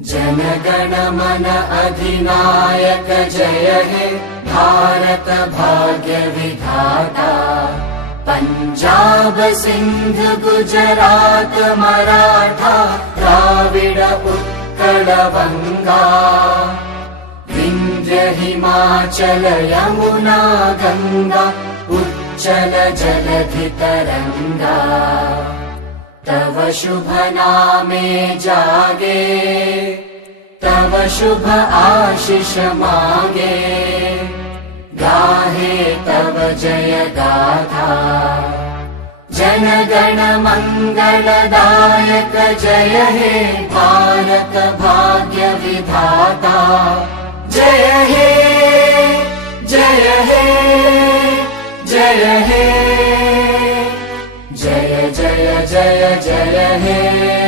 जनगण मन अधिनायक जय हे भारत भाग्य विधाता। पंजाब सिंध गुजरात मराठा द्राविड उत्कल बंगा। विंध्य हिमाचल यमुना गंगा उच्चल जलधि तरंगा। तव शुभ नामे जागे तव शुभ आशीष मागे। गाहे तव जय गाथा जनगण मंगलदायक जय हे भारत भाग्य विधाता। जय हे जय हे जय हे जय जय जय जय हे।